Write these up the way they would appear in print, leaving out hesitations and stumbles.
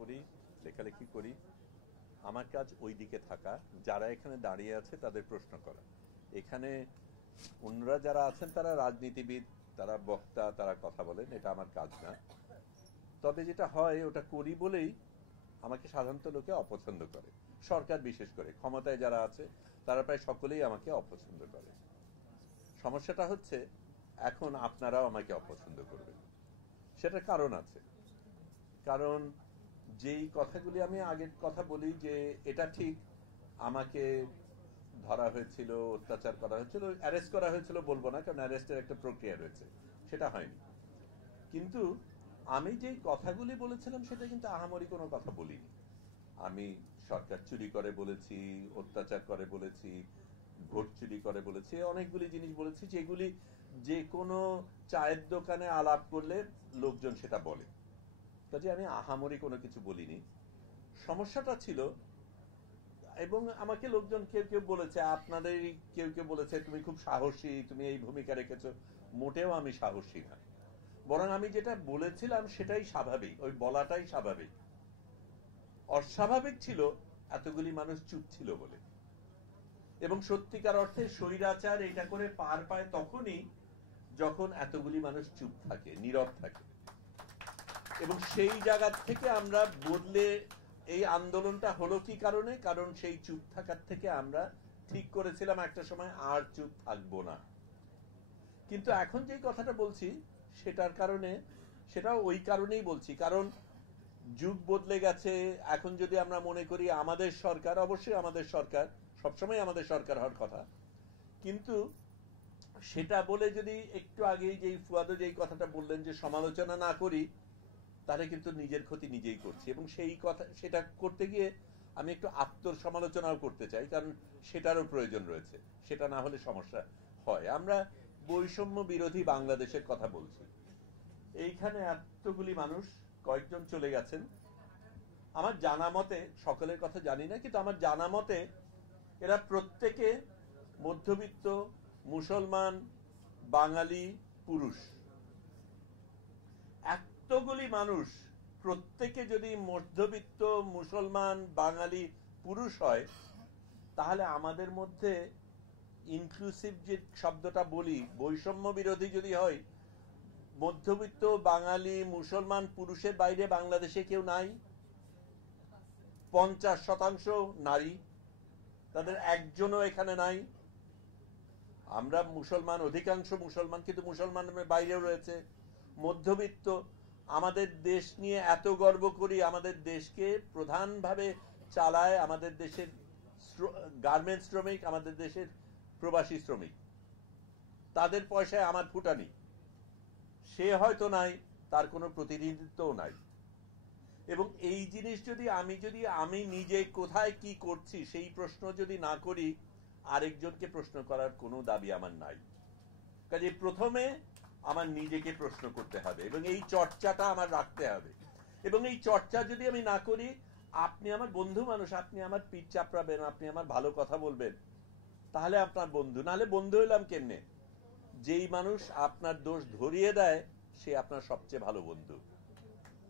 করি, লেখালেখি করি। আমার কাজ ওই দিকে থাকা, যারা এখানে দাঁড়িয়ে আছে তাদের প্রশ্ন করা। এখানে অন্যরা যারা আছেন তারা রাজনীতিবিদ, তারা বক্তা, তারা কথা বলেন, এটা আমার কাজ না। তবে যেটা হয় ওটা করি বলেই আমাকে সাধারণত লোকে অপছন্দ করে, সরকার বিশেষ করে, ক্ষমতায় যারা আছে তারা প্রায় সকলেই আমাকে অপছন্দ করে। সমস্যাটা হচ্ছে এখন আপনারাও আমাকে অপছন্দ করবেন, সেটার কারণ আছে। কারণ যেই কথাগুলি আমি আগের কথা বলি যে এটা ঠিক আমাকে ধরা হয়েছিল, অত্যাচার করা হয়েছিল, অ্যারেস্ট করা হয়েছিল বলবো না, কারণ অ্যারেস্টের একটা প্রক্রিয়া রয়েছে, সেটা হয়নি। কিন্তু আমি যেই কথাগুলি বলেছিলাম সেটা কিন্তু আহামরি কোনো কথা বলিনি। আমি সরকার চুরি করে বলেছি, অত্যাচার করে বলেছি, ভোট চুরি করে বলেছি, অনেকগুলি জিনিস বলেছি যেগুলি যে কোনো চায়ের দোকানে আলাপ করলে লোকজন সেটা বলে। কাজে আমি আহামরি কোনো কিছু বলিনি। সমস্যাটা ছিল, এবং আমাকে লোকজন কেউ কেউ বলেছে, আপনাদের কেউ কেউ বলেছে তুমি খুব সাহসী, তুমি এই ভূমিকা রেখেছো। মোটেও আমি সাহসী না, বরং আমি যেটা বলেছিলাম সেটাই স্বাভাবিক, ওই বলাটাই স্বাভাবিক। অস্বাভাবিক ছিল এতগুলি মানুষ চুপ ছিল বলে। এবং সত্যিকার অর্থে স্বৈরাচার এটা করে পার পায় তখনই যখন এতগুলি মানুষ চুপ থাকে, নীরব থাকে। এবং সেই জায়গা থেকে আমরা বদলে, এই আন্দোলনটা হলো কি কারণে? কারণ সেই চুপ থাকার থেকে আমরা ঠিক করেছিলাম একটা সময় আর চুপ থাকবো না। কিন্তু এখন যেই কথাটা বলছি সেটার কারণে, সেটাও ওই কারণেই বলছি, কারণ যুগ বদলে গেছে। এখন যদি আমরা মনে করি আমাদের সরকার, অবশ্যই আমাদের সরকার, সবসময় আমাদের সরকার হওয়ার কথা, কিন্তু সেটা বলে যদি একটু আগেই যেই ফুয়াদও যেই কথাটা বললেন যে সমালোচনা না করি, তাহলে কিন্তু নিজের ক্ষতি নিজেই করছি। এবং সেই কথা, সেটা করতে গিয়ে আমি একটু আত্মসমালোচনাও করতে চাই, কারণ সেটারও প্রয়োজন রয়েছে, সেটা না হলে সমস্যা হয়। আমরা বৈষম্য বিরোধী বাংলাদেশের কথা বলছি। এইখানে এতগুলি মানুষ, কয়েকজন চলে গেছেন, আমার জানা মতে, সকলের কথা জানি না, কিন্তু আমার জানা মতে এরা প্রত্যেকে মধ্যবিত্ত মুসলমান বাঙালি পুরুষ। এতগুলি মানুষ প্রত্যেকে যদি মধ্যবিত্ত মুসলমান বাঙালি পুরুষ হয়, তাহলে আমাদের মধ্যে ইনক্লুসিভ যে শব্দটা বলি, বৈষম্য বিরোধী যদি হয়, মধ্যবিত্ত বাঙালি মুসলমান পুরুষের বাইরে বাংলাদেশে কেউ নাই। 50% নারী, তাদের একজনও এখানে নাই। আমরা মুসলমান, অধিকাংশ মুসলমান, কিন্তু মুসলমানের বাইরেও রয়েছে মধ্যবিত্ত। আমাদের দেশ নিয়ে এত গর্ব করি, আমাদের দেশকে প্রধানভাবে চালায় আমাদের দেশের গার্মেন্টস শ্রমিক, আমাদের দেশের প্রবাসী শ্রমিক। তাদের পয়সায় আমার ফুটানি, সে হয়তো নাই, তার কোনো প্রতিনিধিত্বও নাই। এবং এই জিনিস যদি আমি নিজে কোথায় কি করছি সেই প্রশ্ন যদি না করি, আরেকজনকে প্রশ্ন করার কোনো দাবি আমার নাই। কাজে প্রথমে আমার নিজেকে প্রশ্ন করতে হবে, এবং এই চর্চাটা আমার রাখতে হবে। এবং এই চর্চা যদি আমি না করি, আপনি আমার বন্ধু মানুষ, আপনি আমার পিঠ চাপড়াবেন, আপনি আমার ভালো কথা বলবেন, তাহলে আপনার বন্ধু। নাহলে বন্ধু হইলাম কেমনে? যেই মানুষ আপনার দোষ ধরিয়ে দেয় সে আপনার সবচেয়ে ভালো বন্ধু।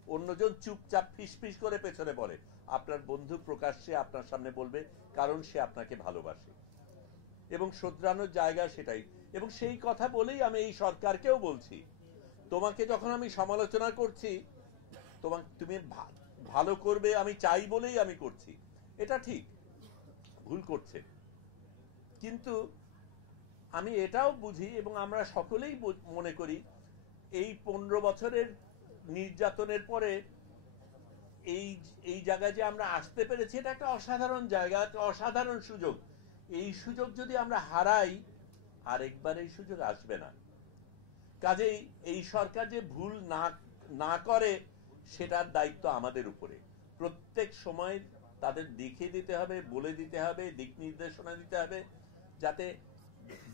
অন্যজন চুপচাপ ফিসফিস করে পেছনে পড়ে, আপনার বন্ধু প্রকাশ্যে আপনার সামনে বলবে, কারণ সে আপনাকে ভালোবাসে। এবং শোধরানোর জায়গা সেটাই। এবং সেই কথা বলেই আমি এই সরকারকেও বলছি, তোমাকে যখন আমি সমালোচনা করছি, তুমি ভালো করবে আমি চাই বলেই আমি করছি, এটা ঠিক, ভুল করছে। কিন্তু আমি এটাও বুঝি, এবং আমরা সকলেই মনে করি, এই 15 বছরের নির্যাতনের পরে এই জায়গায় যে আমরা আসতে পেরেছি, এটা একটা অসাধারণ জায়গা, একটা অসাধারণ সুযোগ। এই সুযোগ যদি আমরা হারাই, আরেকবার এই সুযোগ আসবে না। কাজেই এই সরকার যে ভুল না করে সেটার দায়িত্ব আমাদের উপরে। প্রত্যেক সময় তাদের দেখিয়ে দিতে হবে, বলে দিতে হবে, দিক নির্দেশনা দিতে হবে, যাতে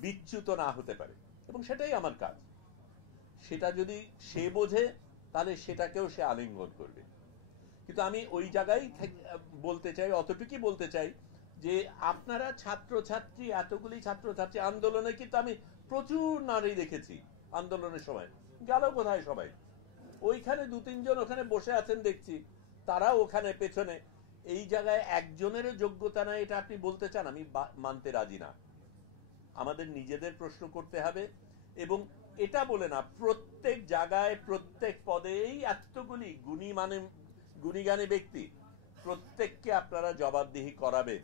বিচ্যুত না হতে পারে। এবং সেটাই আমার কাজ। সেটা যদি সে বোঝে, তাহলে সেটাকেও সে আলিঙ্গন করবে। কিন্তু আমি ওই জায়গায় বলতে চাই, অতটুকুই বলতে চাই, যে আপনারা ছাত্রছাত্রী, এতগুলি ছাত্রছাত্রী আন্দোলনে, কিন্তু আমি প্রচুর নারী দেখেছি আন্দোলনের সময়। গেল কোথায় সবাই? ওইখানে 2-3 জন ওখানে বসে আছেন দেখছি, তারা ওখানে পেছনে, এই জায়গায় একজনেরও যোগ্যতা নাই এটা আপনি বলতে চান, আমি মানতে রাজি না। আমাদের নিজেদের প্রশ্ন করতে হবে, এবং এটা বলে না প্রত্যেক জায়গায় প্রত্যেক পদেই এতগুলি গুণীগানী ব্যক্তি, প্রত্যেককে আপনারা জবাবদিহি করাবেন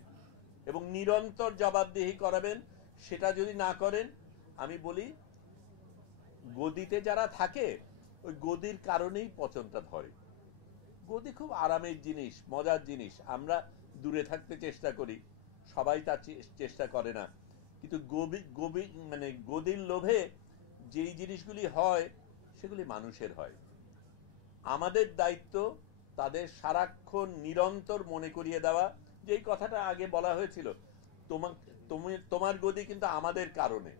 এবং নিরন্তর জবাবদিহি করাবেন। সেটা যদি না করেন, আমি বলি গদিতে যারা থাকে ওই গদির কারণেই পচনটা ধরে। গদি খুব আরামের জিনিস, মজার জিনিস, আমরা দূরে থাকতে চেষ্টা করি, সবাই তার চেষ্টা করে না। কিন্তু মানে গদির লোভে যেই জিনিসগুলি হয় সেগুলি মানুষের হয়। আমাদের দায়িত্ব তাদের সারাক্ষণ নিরন্তর মনে করিয়ে দেওয়া, যেই কথাটা আগে বলা হয়েছিল, তোমার গদি কিন্তু আমাদের কারণে,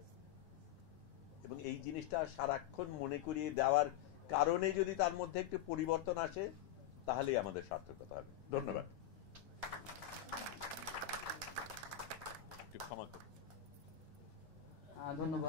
এবং এই জিনিসটা সারাক্ষণ মনে করিয়ে দেওয়ার কারণে যদি তার মধ্যে একটু পরিবর্তন আসে, তাহলেই আমাদের সার্থকতা হবে। ধন্যবাদ। ক্ষমা করুন। ধন্যবাদ।